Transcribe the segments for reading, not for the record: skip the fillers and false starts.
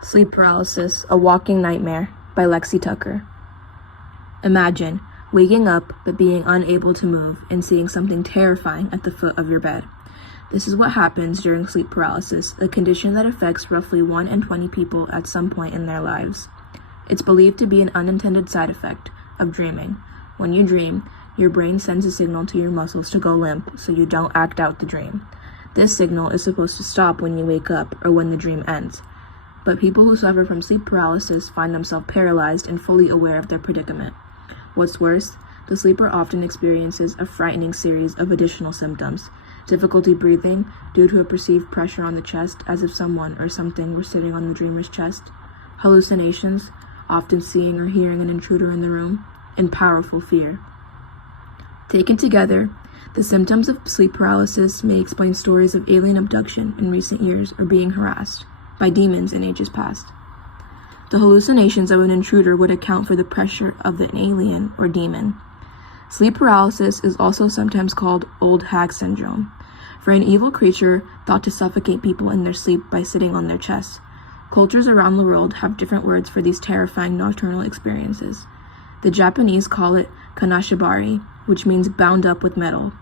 Sleep Paralysis, A Walking Nightmare by Lexi Tucker. Imagine waking up but being unable to move and seeing something terrifying at the foot of your bed. This is what happens during sleep paralysis, a condition that affects roughly 1 in 20 people at some point in their lives. It's believed to be an unintended side effect of dreaming. When you dream, your brain sends a signal to your muscles to go limp so you don't act out the dream. This signal is supposed to stop when you wake up or when the dream ends. But people who suffer from sleep paralysis find themselves paralyzed and fully aware of their predicament. What's worse, the sleeper often experiences a frightening series of additional symptoms. Difficulty breathing due to a perceived pressure on the chest as if someone or something were sitting on the dreamer's chest. Hallucinations, often seeing or hearing an intruder in the room. And powerful fear. Taken together, the symptoms of sleep paralysis may explain stories of alien abduction in recent years or being harassed by demons in ages past. The hallucinations of an intruder would account for the pressure of an alien or demon. Sleep paralysis is also sometimes called old hag syndrome, for an evil creature thought to suffocate people in their sleep by sitting on their chests. Cultures around the world have different words for these terrifying nocturnal experiences. The Japanese call it kanashibari, which means bound up with metal.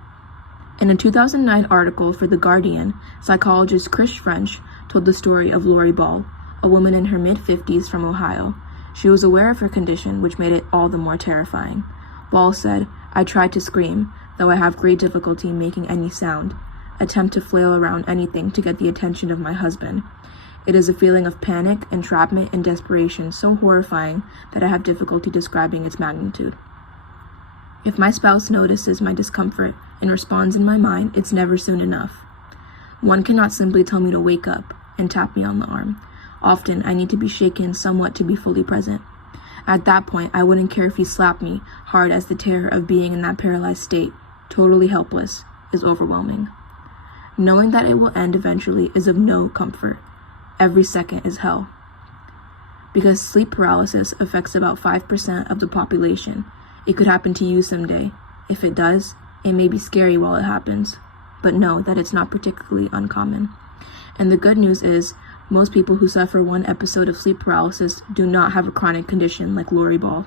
In a 2009 article for The Guardian, psychologist Chris French told the story of Lori Ball, a woman in her mid-50s from Ohio. She was aware of her condition, which made it all the more terrifying. Ball said, "I tried to scream, though I have great difficulty making any sound. Attempt to flail around anything to get the attention of my husband. It is a feeling of panic, entrapment, and desperation so horrifying that I have difficulty describing its magnitude. If my spouse notices my discomfort and responds in my mind, it's never soon enough. One cannot simply tell me to wake up and tap me on the arm. Often, I need to be shaken somewhat to be fully present. At that point, I wouldn't care if he slapped me hard, as the terror of being in that paralyzed state, totally helpless, is overwhelming. Knowing that it will end eventually is of no comfort. Every second is hell." Because sleep paralysis affects about 5% of the population, it could happen to you someday. If it does, it may be scary while it happens, but know that it's not particularly uncommon. And the good news is, most people who suffer one episode of sleep paralysis do not have a chronic condition like Lori Ball.